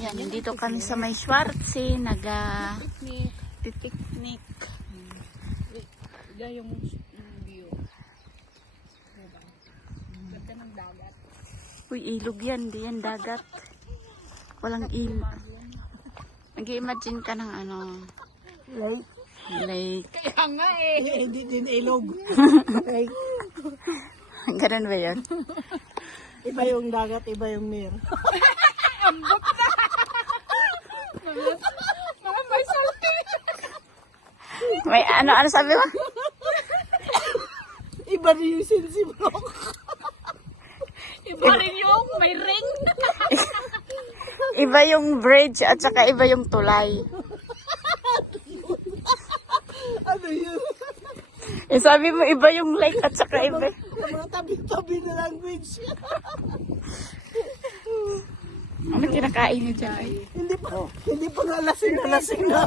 Yan, dito kami sa may Schwartzy, naga picnic. Yan yung yung view. Ganda ng dagat. Uy, ilog yan, di yan dagat. Walang il. Nag-imagine ka ng ano, Like, lake. Kaya nga eh. hindi din ilog. like, Ganun ba yun? iba yung dagat, iba yung mir. Mga may salty. May ano, ano sabi mo? Iba rin yung sensiblock. Iba rin yung may ring. Iba yung bridge at saka iba yung tulay. ano yun? Eh, sabi mo, iba yung lake at saka iba. Mga tabi-tabi na language. Ano kinakain niyo dyan? hindi pa, hindi pa nga lasing na lasing na.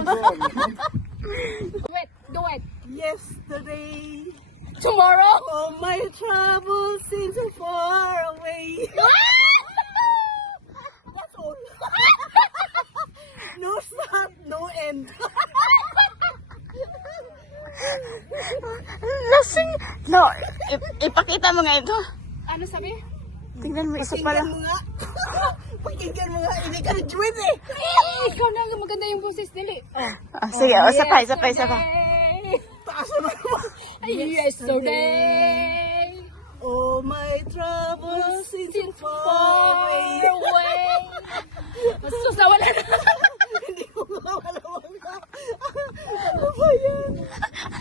It. Yesterday, Tomorrow. all my troubles seem so far away. That's all. no start, no end. Lasing! No, ip- ipakita mo nga ito. Ano sabi? Tingnan mo, isa pala. Pakinggan mo nga. Pakinggan mo nga, hindi ka na-join eh. Eh, ikaw na maganda yung boses dili. Ah, sige, oh, isa pa, isa pa, Yesterday. Oh, my troubles seem so far Far away. away. Sus, nawala na. Hindi ko mawala-wala. Ano ba yan?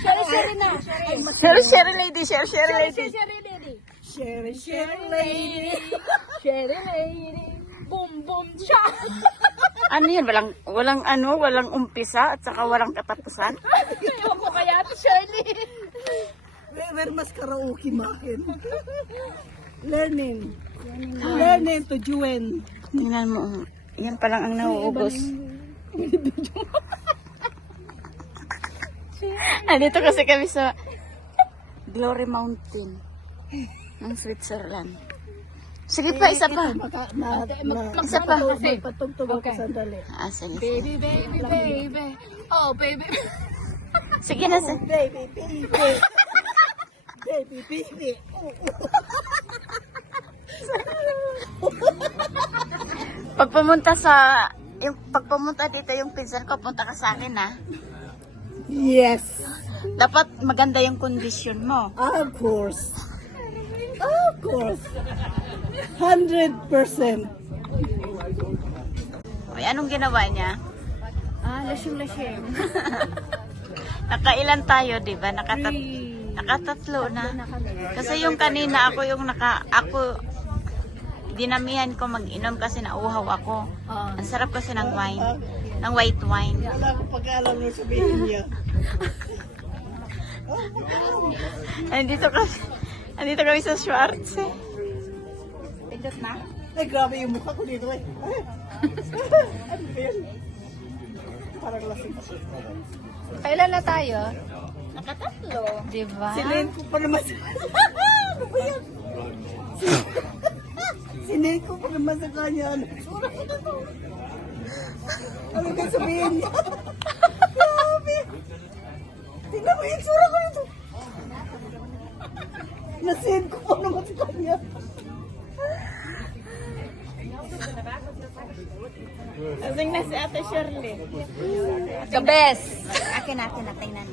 Share, share na. Share. Share, share lady, share, share Share, lady. share, lady. Share, share, lady. Share, lady. Boom, boom, cha. Ano yun? Walang, walang ano, walang umpisa at saka walang katapusan? Ewan ko kaya ito, Shirley. Where, mas karaoke makin? Learning. Learning to join. Tingnan mo, yan pa lang ang nauubos. Andito kasi kami sa Glory Mountain ng Switzerland. Sige pa, isa pa. Maka, ma, ma, Isa pa. Patugtog ako Okay. sandali. Ah, sige, sige. Baby, baby, baby. Oh, baby. Sige na, sige. Baby, baby. baby, baby. Pag pumunta sa, yung pag pumunta dito yung pinsan ko, punta ka sa akin ha. Yes. Dapat maganda yung kondisyon mo. Of course. Of course. 100%. Uy, anong ginawa niya? Ah, lasyong. Nakailan tayo, di ba? Nakatat nakatatlo na. Kasi yung kanina ako yung naka, ako, dinamihan ko mag-inom kasi nauhaw ako. Oo. Ang sarap kasi ng wine. Ng white wine. Wala ko pag-alam na sabihin niya. Andito kasi, andito kami sa Schwartz eh. Pindot na? Ay, grabe yung mukha ko dito eh. Ay. ano ba yan? Parang lasing kasi. Kailan na tayo? Nakatatlo. Di ba? Sinayin ko pa naman. ano ba yan? Sinayin ko pa naman sa kanya. Ano? Sura ko na to. Ano ba sabihin niya? Grabe. Tingnan mo yung sura ko nito. Nasend ko pa naman sa kanya. Lasing na si Ate Shirley. The best! Akin, akin, tingnan.